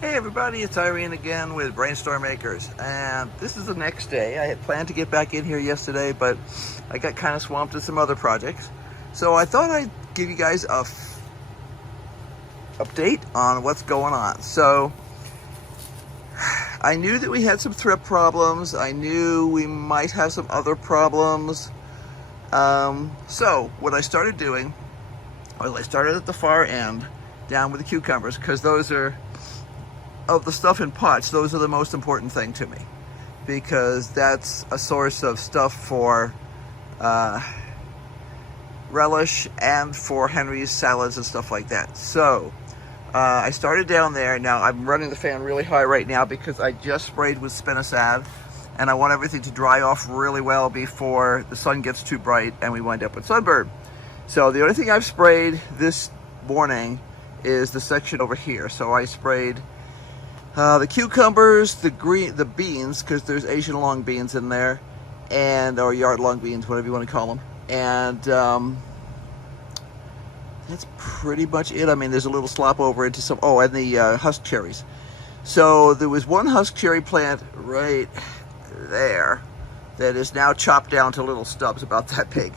Hey everybody, it's Irene again with BrainStormAcres, and this is the next day. I had planned to get back in here yesterday, but I got kind of swamped with some other projects. So I thought I'd give you guys a update on what's going on. So I knew that we had some thrip problems. I knew we might have some other problems. So what I started doing was I started at the far end, down with the cucumbers, because those are of the stuff in pots, those are the most important thing to me, because that's a source of stuff for relish and for Henry's salads and stuff like that. So I started down there. Now I'm running the fan really high right now because I just sprayed with spinosad, and I want everything to dry off really well before the sun gets too bright and we wind up with sunburn. So the only thing I've sprayed this morning is the section over here. So I sprayed the cucumbers, the beans, because there's Asian long beans in there, or yard long beans, whatever you want to call them. And that's pretty much it. I mean, there's a little slop over into some, and the husk cherries. So there was one husk cherry plant right there that is now chopped down to little stubs about that big.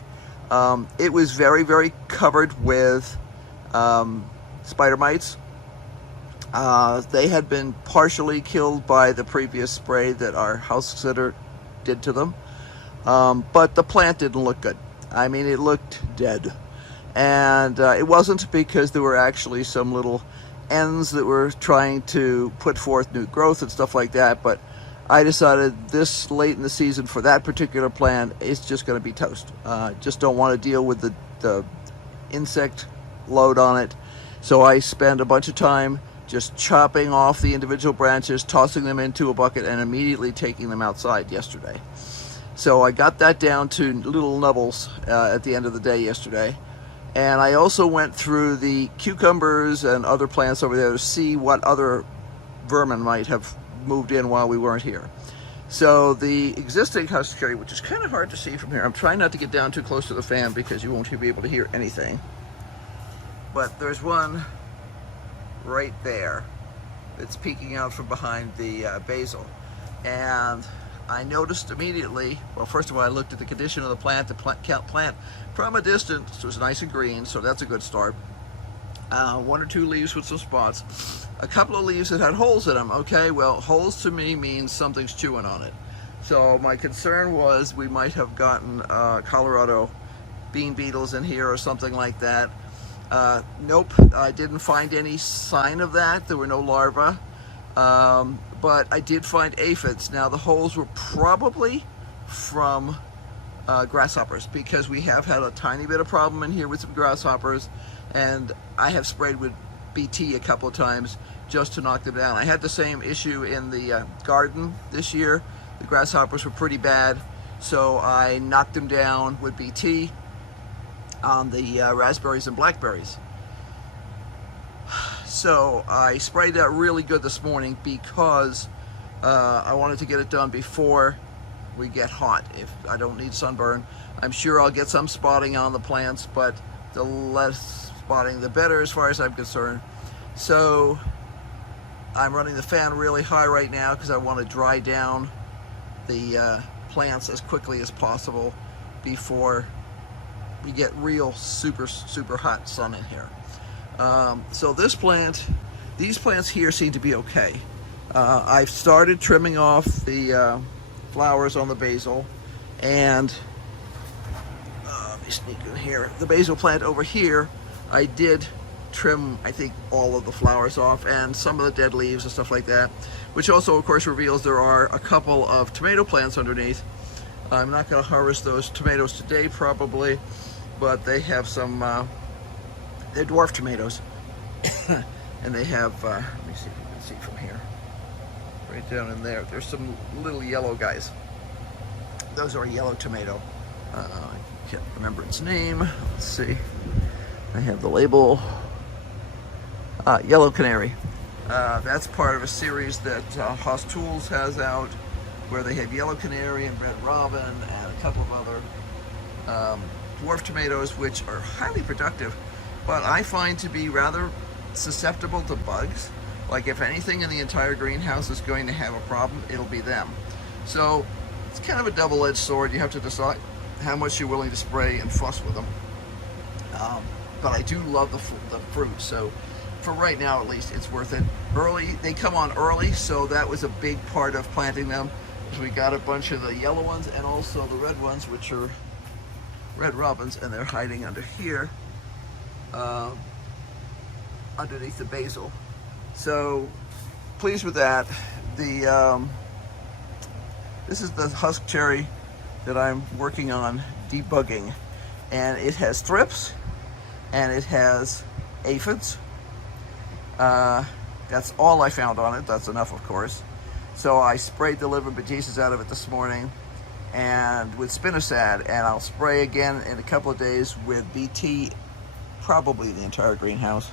It was very, very covered with spider mites. They had been partially killed by the previous spray that our house sitter did to them. But the plant didn't look good. I mean, it looked dead. And it wasn't because there were actually some little ends that were trying to put forth new growth and stuff like that. But I decided this late in the season for that particular plant, it's just going to be toast. Just don't want to deal with the insect load on it. So I spent a bunch of time just chopping off the individual branches, tossing them into a bucket, and immediately taking them outside yesterday. So I got that down to little nubbles at the end of the day yesterday. And I also went through the cucumbers and other plants over there to see what other vermin might have moved in while we weren't here. So the existing husk cherry, which is kind of hard to see from here, I'm trying not to get down too close to the fan because you won't be able to hear anything. But there's one right there that's peeking out from behind the basil, and I noticed immediately, well, first of all, I looked at the condition of the plant. The plant from a distance was nice and green, so that's a good start. One or two leaves with some spots, a couple of leaves that had holes in them. Okay, well, holes to me means something's chewing on it. So my concern was we might have gotten Colorado bean beetles in here or something like that. Nope, I didn't find any sign of that. There were no larvae, but I did find aphids. Now the holes were probably from grasshoppers, because we have had a tiny bit of problem in here with some grasshoppers, and I have sprayed with BT a couple of times just to knock them down. I had the same issue in the garden this year. The grasshoppers were pretty bad, so I knocked them down with BT on the raspberries and blackberries. So I sprayed that really good this morning because I wanted to get it done before we get hot. If I don't need sunburn, I'm sure I'll get some spotting on the plants, but the less spotting the better as far as I'm concerned. So I'm running the fan really high right now because I want to dry down the plants as quickly as possible before we get real super hot sun in here. So these plants here seem to be okay. I've started trimming off the flowers on the basil, and let me sneak in here. The basil plant over here, I did trim, I think, all of the flowers off and some of the dead leaves and stuff like that, which also of course reveals there are a couple of tomato plants underneath. I'm not going to harvest those tomatoes today probably, but they have some, they're dwarf tomatoes. And they have, let me see if you can see from here, right down in there, there's some little yellow guys. Those are a yellow tomato. I can't remember its name. Let's see. I have the label. Yellow canary. That's part of a series that Haas Tools has out, where they have yellow canary and red robin and a couple of other dwarf tomatoes, which are highly productive, but I find to be rather susceptible to bugs. Like if anything in the entire greenhouse is going to have a problem, it'll be them. So it's kind of a double-edged sword. You have to decide how much you're willing to spray and fuss with them. But I do love the fruit, so for right now at least, it's worth it. Early, they come on early, so that was a big part of planting them. We got a bunch of the yellow ones and also the red ones, which are red robins, and they're hiding under here, underneath the basil. So pleased with that. This is the husk cherry that I'm working on debugging, and it has thrips and it has aphids. That's all I found on it. That's enough, of course. So I sprayed the liver bejesus out of it this morning and with spinosad, and I'll spray again in a couple of days with BT, probably the entire greenhouse,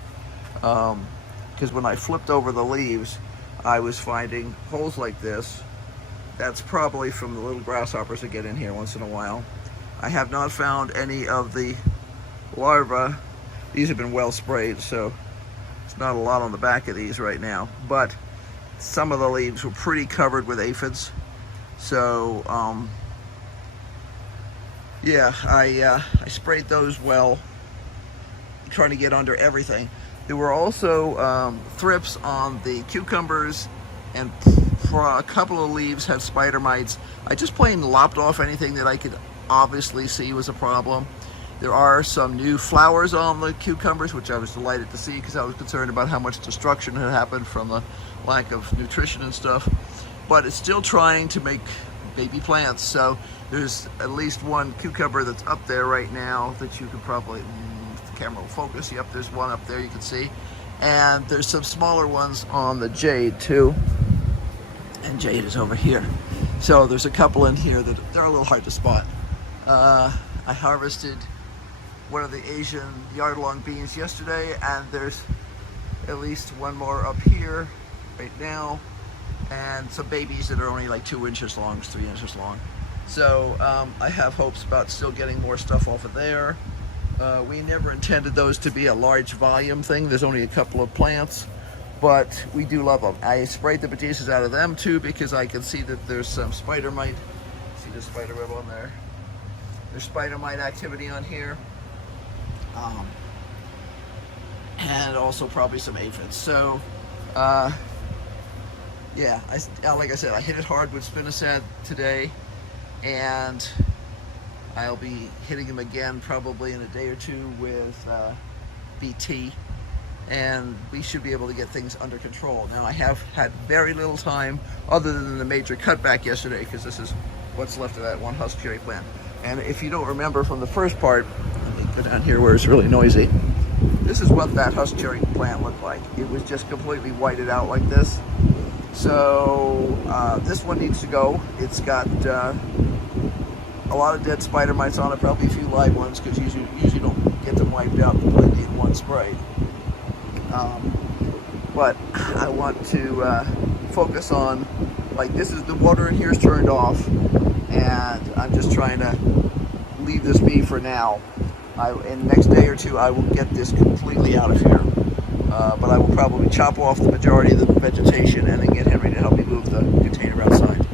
because when I flipped over the leaves I was finding holes like this. That's probably from the little grasshoppers that get in here once in a while. I have not found any of the larvae. These have been well sprayed, so it's not a lot on the back of these right now, but some of the leaves were pretty covered with aphids. So yeah, I sprayed those well, trying to get under everything. There were also thrips on the cucumbers, and for a couple of leaves had spider mites. I just plain lopped off anything that I could obviously see was a problem. There are some new flowers on the cucumbers, which I was delighted to see because I was concerned about how much destruction had happened from the lack of nutrition and stuff. But it's still trying to make baby plants. So there's at least one cucumber that's up there right now that you could probably, if the camera will focus, yep, there's one up there you can see. And there's some smaller ones on the jade too. And jade is over here. So there's a couple in here that they're a little hard to spot. I harvested one of the Asian yard-long beans yesterday, and there's at least one more up here right now, and some babies that are only like 2 inches long, 3 inches long. So I have hopes about still getting more stuff off of there. We never intended those to be a large volume thing. There's only a couple of plants, but we do love them. I sprayed the bejesus out of them too because I can see that there's some spider mite. See the spider web on there? There's spider mite activity on here. And also probably some aphids. So yeah, like I said, I hit it hard with spinosad today, and I'll be hitting them again probably in a day or two with BT, and we should be able to get things under control. Now I have had very little time other than the major cutback yesterday, because this is what's left of that one husk cherry plant. And if you don't remember from the first part, let me go down here where it's really noisy. This is what that husk cherry plant looked like. It was just completely whited out like this. So this one needs to go. It's got a lot of dead spider mites on it, probably a few live ones, because you usually don't get them wiped out completely in one spray. But I want to focus on, like, this is the water in here is turned off, and I'm just trying to leave this be for now. In the next day or two I will get this completely out of here, but I will probably chop off the majority of the vegetation and then get Henry to help me move the container outside.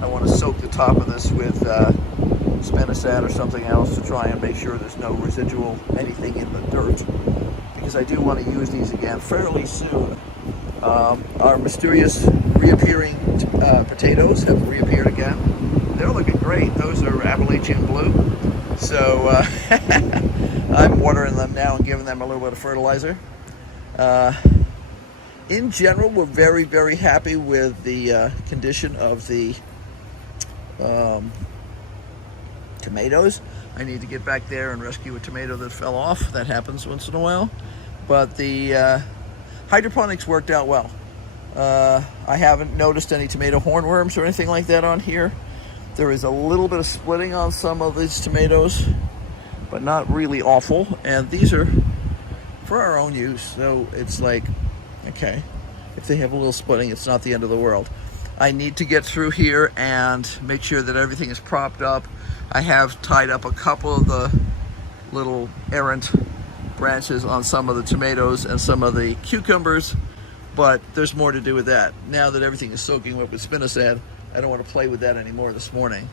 I want to soak the top of this with spinosad or something else to try and make sure there's no residual anything in the dirt, because I do want to use these again fairly soon. Our mysterious reappearing potatoes have reappeared again. They're looking great. Those are Appalachian blue. So I'm watering them now and giving them a little bit of fertilizer. In general, we're very, very happy with the condition of the tomatoes. I need to get back there and rescue a tomato that fell off. That happens once in a while. But the hydroponics worked out well. I haven't noticed any tomato hornworms or anything like that on here. There is a little bit of splitting on some of these tomatoes, but not really awful. And these are for our own use, so it's like, okay, if they have a little splitting, it's not the end of the world. I need to get through here and make sure that everything is propped up. I have tied up a couple of the little errant branches on some of the tomatoes and some of the cucumbers, But there's more to do with that. Now that everything is soaking wet with spinosad, I don't want to play with that anymore this morning.